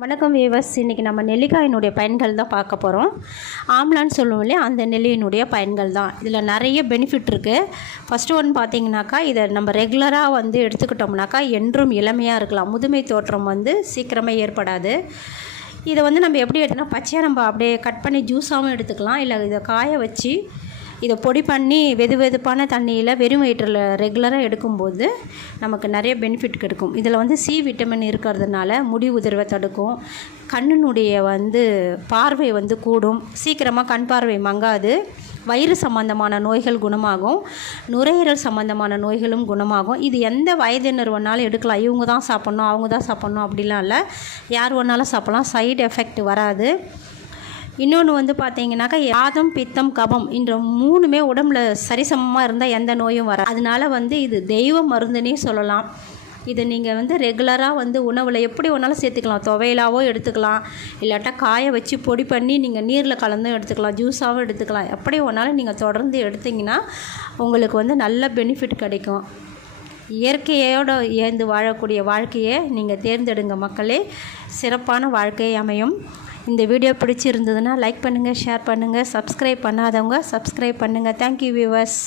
வணக்கம் வீவர்ஸ். இன்றைக்கி நம்ம நெல்லிக்காயினுடைய பயன்கள் தான் பார்க்க போகிறோம். ஆம்லான்னு சொல்லுவோம் இல்லையா, அந்த நெல்லியினுடைய பயன்கள் தான். இதில் நிறைய பெனிஃபிட் இருக்குது. ஃபஸ்ட்டு ஒன்று பார்த்தீங்கன்னாக்கா, இதை நம்ம ரெகுலராக எடுத்துக்கிட்டோம்னாக்கா என்றும் இளமையாக இருக்கலாம். முதுமை தோற்றம் சீக்கிரமே ஏற்படாது. இதை நம்ம எப்படி எடுத்துனா, பச்சையாக நம்ம அப்படியே கட் பண்ணி ஜூஸாகவும் எடுத்துக்கலாம். இல்லை இதை காய வச்சு இதை பொடி பண்ணி வெதுவெதுப்பான தண்ணியில் வெறும் வயிற்றில் ரெகுலராக எடுக்கும்போது நமக்கு நிறைய பெனிஃபிட் கிடைக்கும். இதில் சி விட்டமின் இருக்கிறதுனால முடி உதிர்வை தடுக்கும். கண்ணினுடைய பார்வை கூடும். சீக்கிரமாக கண் பார்வை மங்காது. வயிறு சம்பந்தமான நோய்கள் குணமாகும். நுரையீரல் சம்பந்தமான நோய்களும் குணமாகும். இது எந்த வயதினர் வேணாலும் எடுக்கலாம். இவங்க தான் சாப்பிட்ணும், அவங்க தான் சாப்பிட்ணும் அப்படிலாம் இல்லை. யார் வேணாலும் சாப்பிட்லாம். சைடு எஃபெக்ட் வராது. இன்னொன்று பார்த்தீங்கன்னாக்கா, வாதம், பித்தம், கபம் இந்த மூணுமே உடம்புல சரிசமமாக இருந்தால் எந்த நோயும் வராது. அதனால் இது தெய்வ மருந்துன்னே சொல்லலாம். இதை நீங்கள் ரெகுலராக உணவில் எப்படி வேணாலும் சேர்த்துக்கலாம். துவையலாவோ எடுத்துக்கலாம், இல்லாட்டா காய வச்சு பொடி பண்ணி நீங்கள் நீரில் கலந்தும் எடுத்துக்கலாம், ஜூஸாகவும் எடுத்துக்கலாம். எப்படி வேணாலும் நீங்கள் தொடர்ந்து எடுத்திங்கன்னா உங்களுக்கு நல்ல பெனிஃபிட் கிடைக்கும். இயற்கையோடு ஏந்து வாழக்கூடிய வாழ்க்கையை நீங்கள் தேர்ந்தெடுங்க மக்களே. சிறப்பான வாழ்க்கை அமையும். இந்த வீடியோ பிடிச்சிருந்ததுன்னா லைக் பண்ணுங்கள், ஷேர் பண்ணுங்கள். சப்ஸ்கிரைப் பண்ணாதவங்க சப்ஸ்கிரைப் பண்ணுங்கள். Thank you viewers.